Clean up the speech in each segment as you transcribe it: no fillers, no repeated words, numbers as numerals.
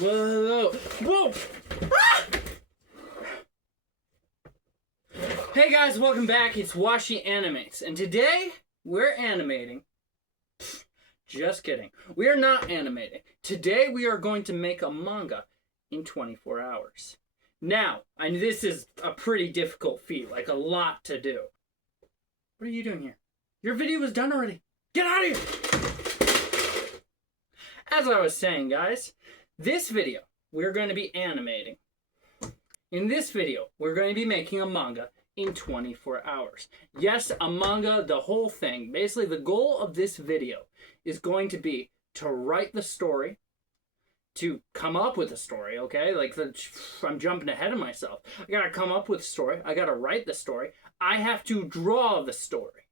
Whoa! Whoa! Ah! Hey guys, welcome back. It's Washi Animates, and today we're animating. Just kidding. We are not animating. Today we are going to make a manga in 24 hours. Now, I know this is a pretty difficult feat, like a lot to do. What are you doing here? Your video was done already. Get out of here! As I was saying, guys, this video we're going to be animating. In this video, we're going to be making a manga in 24 hours. Yes, a manga, the whole thing. Basically, the goal of this video is going to be to write the story, to come up with a story, okay? I'm jumping ahead of myself. I gotta come up with a story. I gotta write the story. I have to draw the story.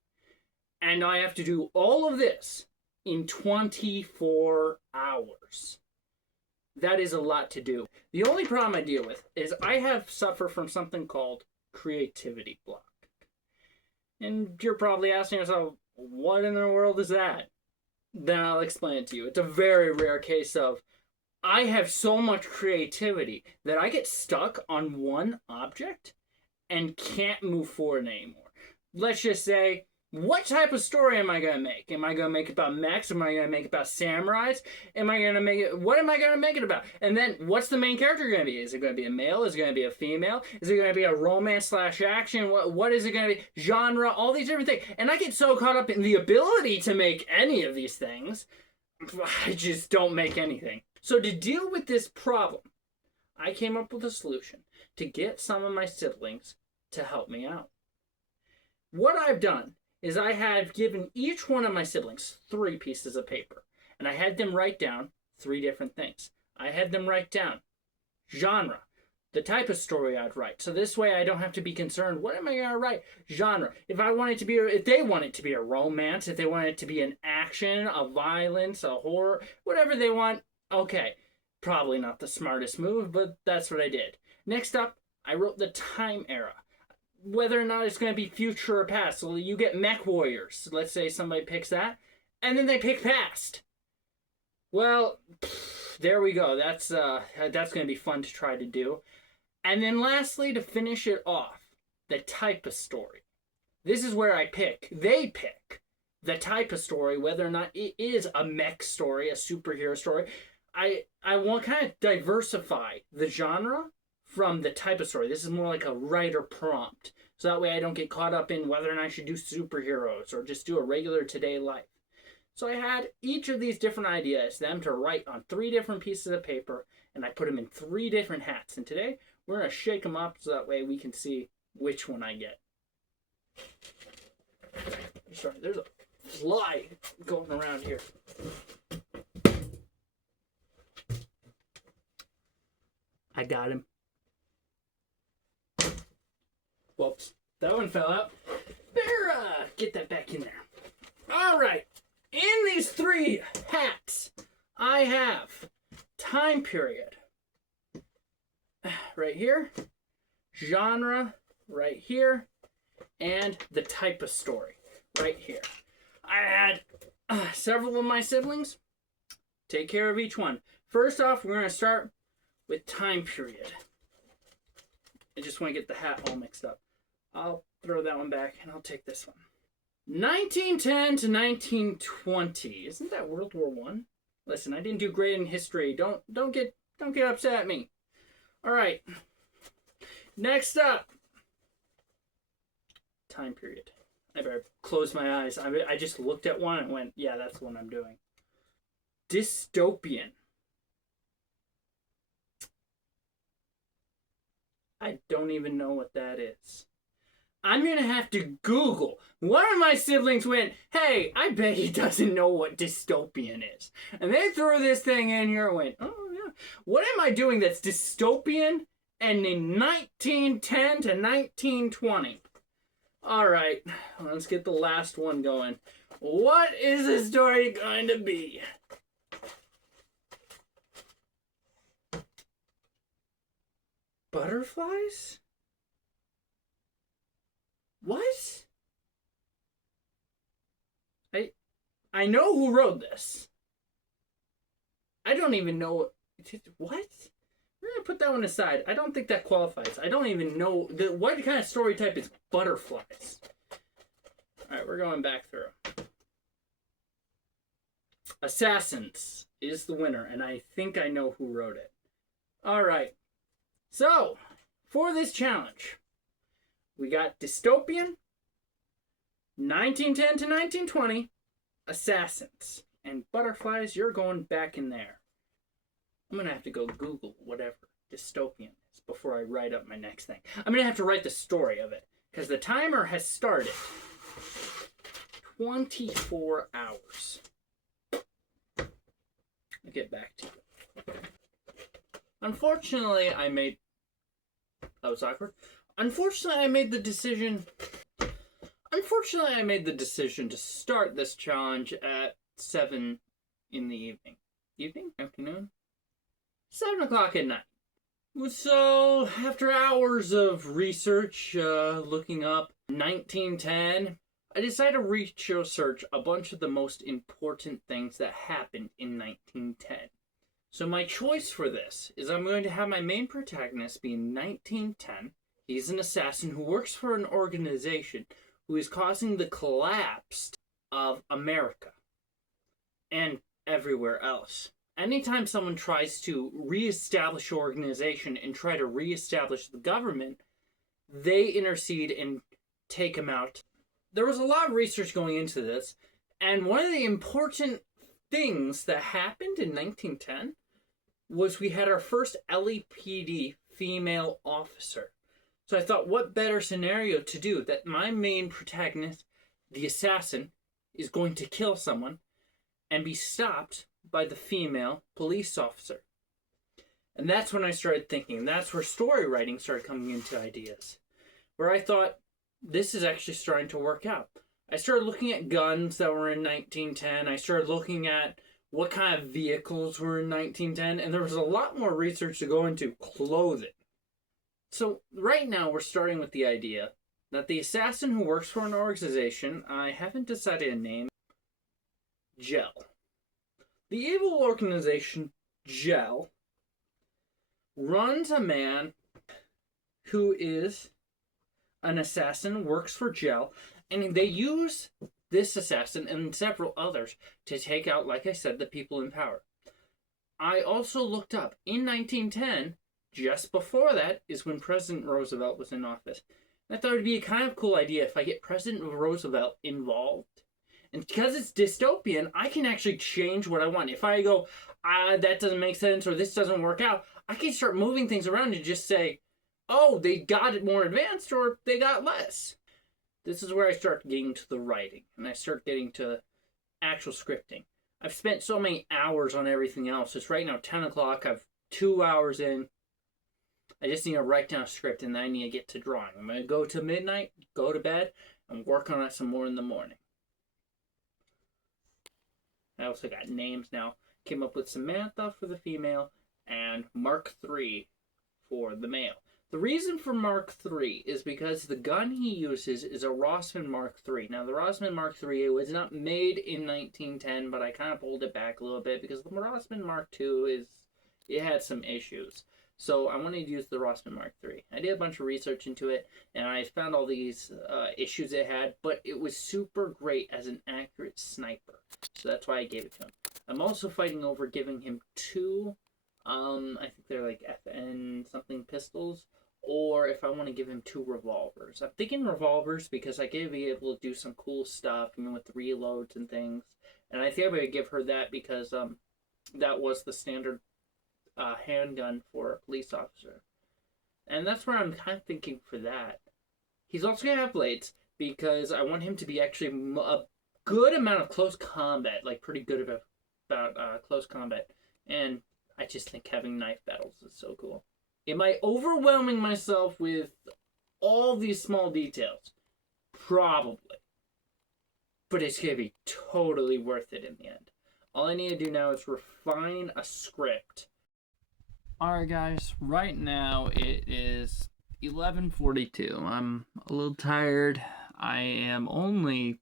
And I have to do all of this in 24 hours. That is a lot to do. The only problem I deal with is I have suffered from something called creativity block. And you're probably asking yourself, what in the world is that? Then I'll explain it to you. It's a very rare case of I have so much creativity that I get stuck on one object and can't move forward anymore. Let's just say, what type of story am I going to make? Am I going to make it about mechs? Am I going to make it about samurais? What am I going to make it about? And then, what's the main character going to be? Is it going to be a male? Is it going to be a female? Is it going to be a romance / action? What is it going to be? Genre? All these different things. And I get so caught up in the ability to make any of these things, I just don't make anything. So to deal with this problem, I came up with a solution to get some of my siblings to help me out. What I've done is I have given each one of my siblings 3 pieces of paper, and I had them write down 3 different things. I had them write down genre, the type of story I'd write. So this way I don't have to be concerned, what am I going to write? Genre. If they want it to be a romance, if they want it to be an action, a violence, a horror, whatever they want, okay. Probably not the smartest move, but that's what I did. Next up, I wrote the time era. Whether or not it's going to be future or past. So you get mech warriors. Let's say somebody picks that, and then they pick past. Well, there we go. That's going to be fun to try to do. And then lastly, to finish it off, the type of story. This is where they pick the type of story, whether or not it is a mech story, a superhero story. I want to kind of diversify the genre from the type of story. This is more like a writer prompt. So that way I don't get caught up in whether or not I should do superheroes or just do a regular today life. So I had each of these different ideas, them to write on 3 different pieces of paper, and I put them in 3 different hats. And today we're going to shake them up so that way we can see which one I get. Sorry, there's a fly going around here. I got him. Whoops, that one fell out. Better get that back in there. All right, in these 3 hats, I have time period right here, genre right here, and the type of story right here. I had several of my siblings take care of each one. First off, we're going to start with time period. I just want to get the hat all mixed up. I'll throw that one back and I'll take this one. 1910 to 1920. Isn't that World War I? Listen, I didn't do great in history. Don't get upset at me. All right. Next up, time period. I better close my eyes. I just looked at one and went, yeah, that's the one I'm doing. Dystopian. I don't even know what that is. I'm going to have to Google. One of my siblings went, hey, I bet he doesn't know what dystopian is. And they threw this thing in here and went, oh, yeah. What am I doing that's dystopian and in 1910 to 1920? All right, let's get the last one going. What is the story going to be? Butterflies? What? I know who wrote this. I don't even know What? We're gonna put that one aside. I don't think that qualifies. I don't even know what kind of story type is butterflies. All right, we're going back through. Assassins is the winner, and I think I know who wrote it. All right. So, for this challenge, we got dystopian, 1910 to 1920, assassins, and butterflies. You're going back in there. I'm going to have to go Google whatever dystopian is before I write up my next thing. I'm going to have to write the story of it because the timer has started. 24 hours. I'll get back to you. Unfortunately, that was awkward. Unfortunately, I made the decision to start this challenge at 7 in the evening. Afternoon? 7 o'clock at night. So, after hours of research, looking up 1910, I decided to research a bunch of the most important things that happened in 1910. So my choice for this is I'm going to have my main protagonist be in 1910. He's an assassin who works for an organization who is causing the collapse of America and everywhere else. Anytime someone tries to reestablish an organization and try to reestablish the government, they intercede and take him out. There was a lot of research going into this, and one of the important things that happened in 1910 was we had our first LAPD female officer. So I thought, what better scenario to do that my main protagonist, the assassin, is going to kill someone and be stopped by the female police officer. And that's when I started thinking. That's where story writing started coming into ideas. Where I thought, this is actually starting to work out. I started looking at guns that were in 1910. I started looking at what kind of vehicles were in 1910. And there was a lot more research to go into clothing. So right now we're starting with the idea that the assassin who works for an organization, I haven't decided a name, Gel. The evil organization, Gel, runs a man who is an assassin, works for Gel, and they use this assassin and several others to take out, like I said, the people in power. I also looked up, in 1910, just before that is when President Roosevelt was in office. And I thought it would be a kind of cool idea if I get President Roosevelt involved. And because it's dystopian, I can actually change what I want. If I go, that doesn't make sense, or this doesn't work out, I can start moving things around and just say, oh, they got it more advanced, or they got less. This is where I start getting to the writing, and I start getting to actual scripting. I've spent so many hours on everything else. It's right now 10 o'clock. I've 2 hours in. I just need to write down a script, and then I need to get to drawing. I'm going to go to midnight, go to bed, and work on it some more in the morning. I also got names now. Came up with Samantha for the female and Mark III for the male. The reason for Mark III is because the gun he uses is a Rossmann Mark III. Now, the Rossmann Mark III was not made in 1910, but I kind of pulled it back a little bit because the Rossmann Mark II it had some issues. So I wanted to use the Rossmann Mark III. I did a bunch of research into it, and I found all these issues it had, but it was super great as an accurate sniper. So that's why I gave it to him. I'm also fighting over giving him 2, I think they're like FN something pistols, or if I want to give him 2 revolvers. I'm thinking revolvers because I could be able to do some cool stuff, with reloads and things. And I think I'm going to give her that because that was the standard handgun for a police officer. And that's where I'm kind of thinking for that. He's also going to have blades because I want him to be actually a good amount of close combat, like pretty good about close combat. And I just think having knife battles is so cool. Am I overwhelming myself with all these small details? Probably. But it's going to be totally worth it in the end. All I need to do now is refine a script. Alright guys, right now it is 11:42. I'm a little tired. I am only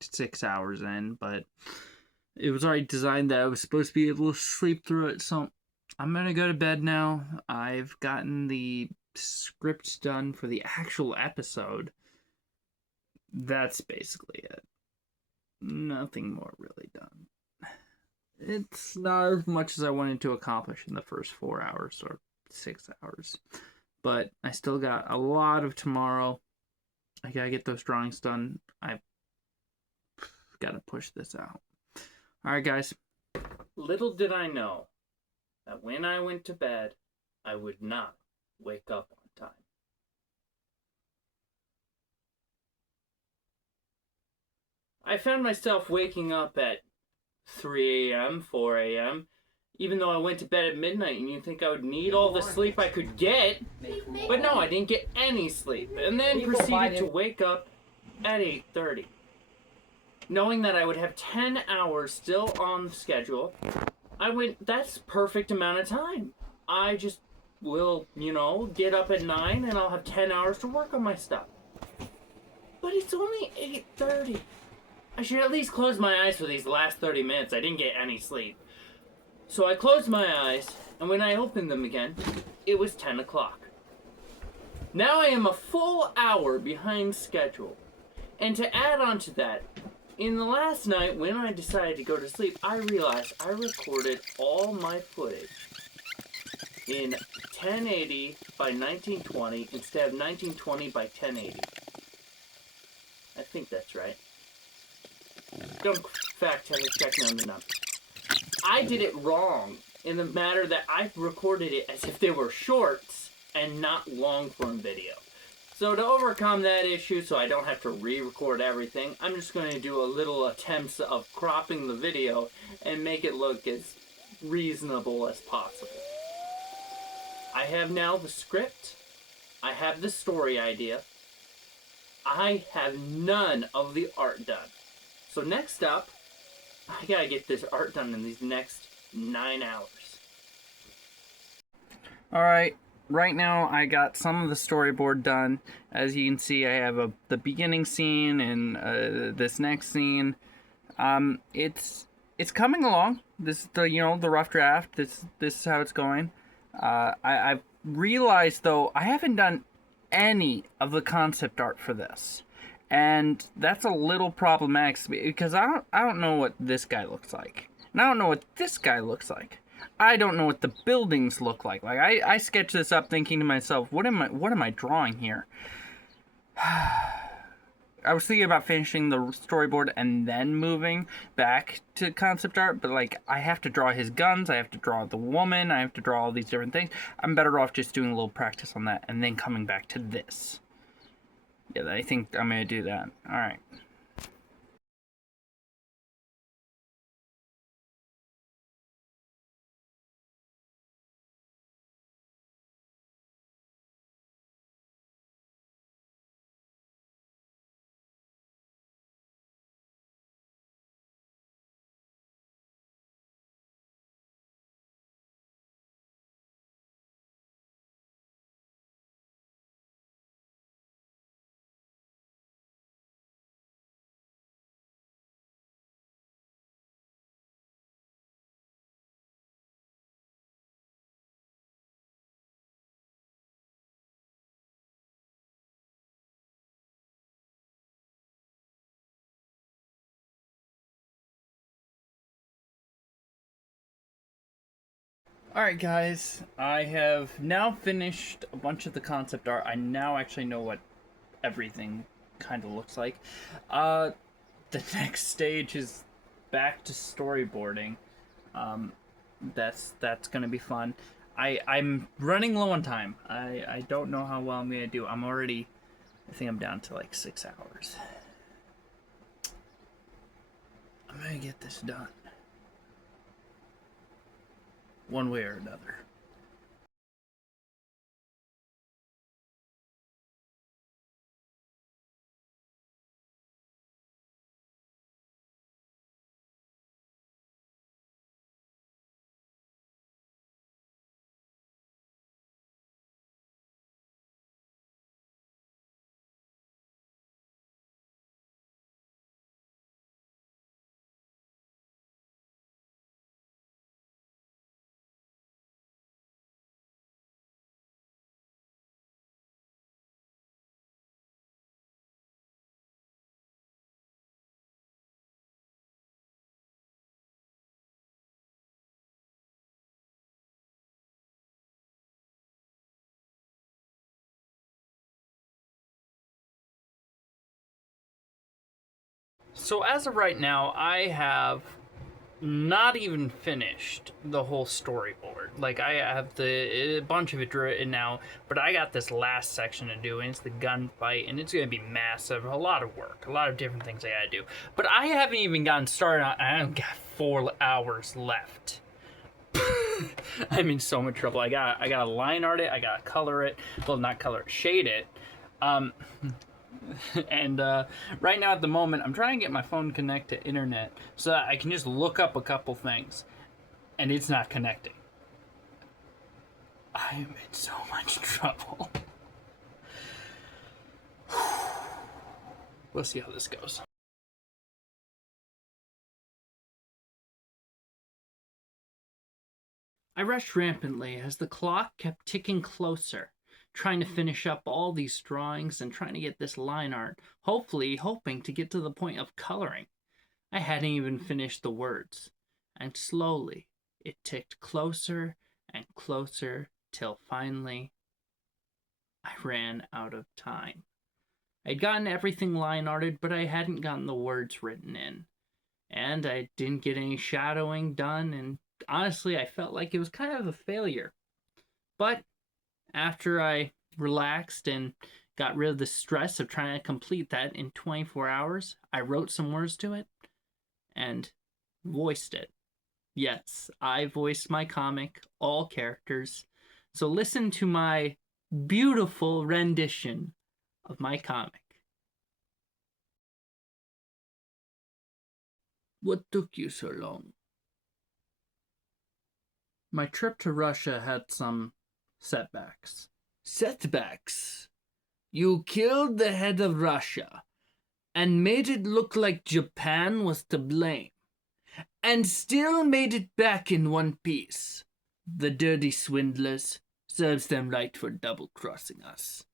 6 hours in, but It was already designed that I was supposed to be able to sleep through it, so I'm gonna go to bed now. I've gotten the script done for the actual episode. That's basically it. Nothing more really done. It's not as much as I wanted to accomplish in the first 4 hours or 6 hours. But I still got a lot of tomorrow. I gotta get those drawings done. I gotta push this out. Alright, guys. Little did I know that when I went to bed, I would not wake up on time. I found myself waking up at 3 a.m., 4 a.m., even though I went to bed at midnight, and you'd think I would need all the sleep I could get. But no, I didn't get any sleep, and then proceeded to wake up at 8:30. Knowing that I would have 10 hours still on the schedule, I went, that's perfect amount of time. I just will, get up at 9 and I'll have 10 hours to work on my stuff. But it's only 8:30. I should at least close my eyes for these last 30 minutes. I didn't get any sleep. So I closed my eyes, and when I opened them again, it was 10 o'clock. Now I am a full hour behind schedule. And to add on to that, in the last night when I decided to go to sleep, I realized I recorded all my footage in 1080 by 1920 instead of 1920 by 1080. I think that's right. Don't fact check me on the numbers. I did it wrong in the matter that I recorded it as if they were shorts and not long form video. So to overcome that issue, so I don't have to re-record everything, I'm just going to do a little attempts of cropping the video and make it look as reasonable as possible. I have now the script. I have the story idea. I have none of the art done. So next up, I gotta get this art done in these next 9 hours. Alright, right now I got some of the storyboard done. As you can see, I have the beginning scene and this next scene. It's coming along. This is the rough draft. This is how it's going. I've realized though I haven't done any of the concept art for this. And that's a little problematic because I don't know what this guy looks like. And I don't know what this guy looks like. I don't know what the buildings look like. Like I sketched this up thinking to myself, what am I drawing here? I was thinking about finishing the storyboard and then moving back to concept art, but like I have to draw his guns, I have to draw the woman, I have to draw all these different things. I'm better off just doing a little practice on that and then coming back to this. Yeah, I think I'm gonna do that. Alright. Alright guys, I have now finished a bunch of the concept art. I now actually know what everything kind of looks like. The next stage is back to storyboarding. That's gonna be fun. I'm running low on time. I don't know how well I'm gonna do. I think I'm down to like 6 hours. I'm gonna get this done. One way or another. So as of right now, I have not even finished the whole storyboard. Like, I have a bunch of it written now, but I got this last section to do, and it's the gunfight, and it's gonna be massive. A lot of work, a lot of different things I gotta do. But I haven't even gotten started on. I've got 4 hours left. I'm in so much trouble. I gotta line art it. I gotta color it. Well, not color it, shade it. And right now at the moment, I'm trying to get my phone connected to internet so that I can just look up a couple things, and it's not connecting. I am in so much trouble. We'll see how this goes. I rushed rampantly as the clock kept ticking closer, trying to finish up all these drawings and trying to get this line art, hopefully hoping to get to the point of coloring. I hadn't even finished the words, and slowly it ticked closer and closer till finally I ran out of time. I'd gotten everything line arted, but I hadn't gotten the words written in, and I didn't get any shadowing done, and honestly, I felt like it was kind of a failure. But after I relaxed and got rid of the stress of trying to complete that in 24 hours, I wrote some words to it and voiced it. Yes, I voiced my comic, all characters. So listen to my beautiful rendition of my comic. What took you so long? My trip to Russia had some setbacks. Setbacks? You killed the head of Russia and made it look like Japan was to blame, and still made it back in one piece. The dirty swindlers. Serves them right for double-crossing us.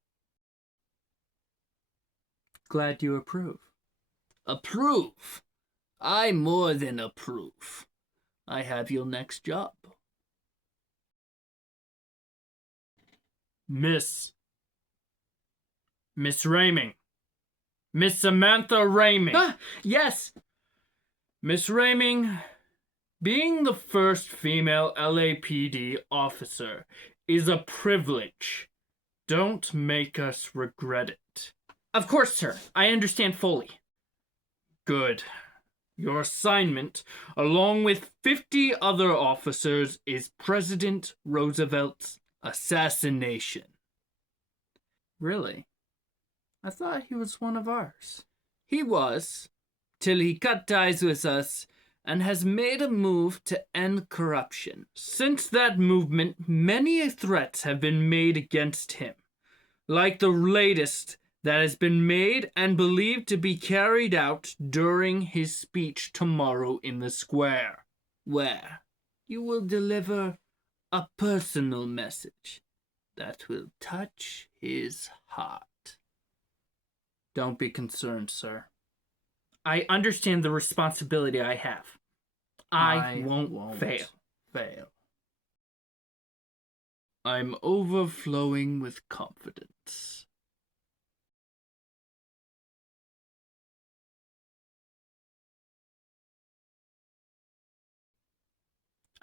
Glad you approve. Approve? I more than approve. I have your next job. Miss Raming. Miss Samantha Raming. Ah, yes! Miss Raming, being the first female LAPD officer is a privilege. Don't make us regret it. Of course, sir. I understand fully. Good. Your assignment, along with 50 other officers, is President Roosevelt's assassination. Really? I thought he was one of ours. He was, till he cut ties with us and has made a move to end corruption. Since that movement, many threats have been made against him, like the latest that has been made and believed to be carried out during his speech tomorrow in the square, where you will deliver a personal message that will touch his heart. Don't be concerned, sir. I understand the responsibility I have. I won't fail. I'm overflowing with confidence.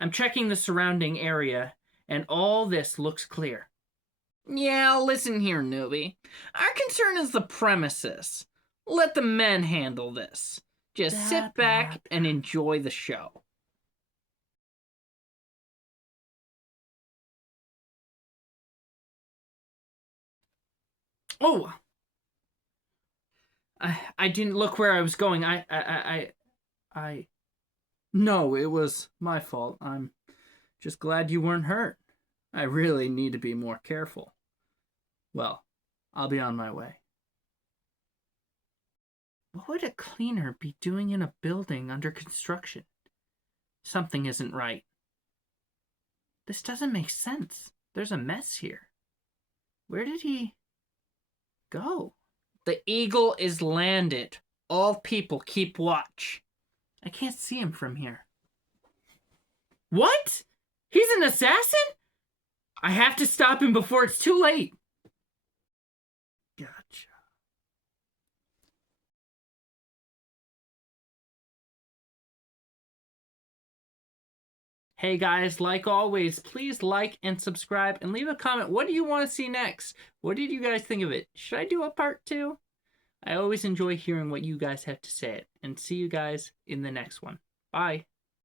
I'm checking the surrounding area, and all this looks clear. Yeah, listen here, newbie. Our concern is the premises. Let the men handle this. Just sit back and enjoy the show. Oh! I didn't look where I was going. No, it was my fault. I'm just glad you weren't hurt. I really need to be more careful. Well, I'll be on my way. What would a cleaner be doing in a building under construction? Something isn't right. This doesn't make sense. There's a mess here. Where did he go? The eagle is landed. All people keep watch. I can't see him from here. What? He's an assassin? I have to stop him before it's too late. Gotcha. Hey guys, like always, please like and subscribe and leave a comment. What do you want to see next? What did you guys think of it? Should I do a part 2? I always enjoy hearing what you guys have to say, and see you guys in the next one. Bye.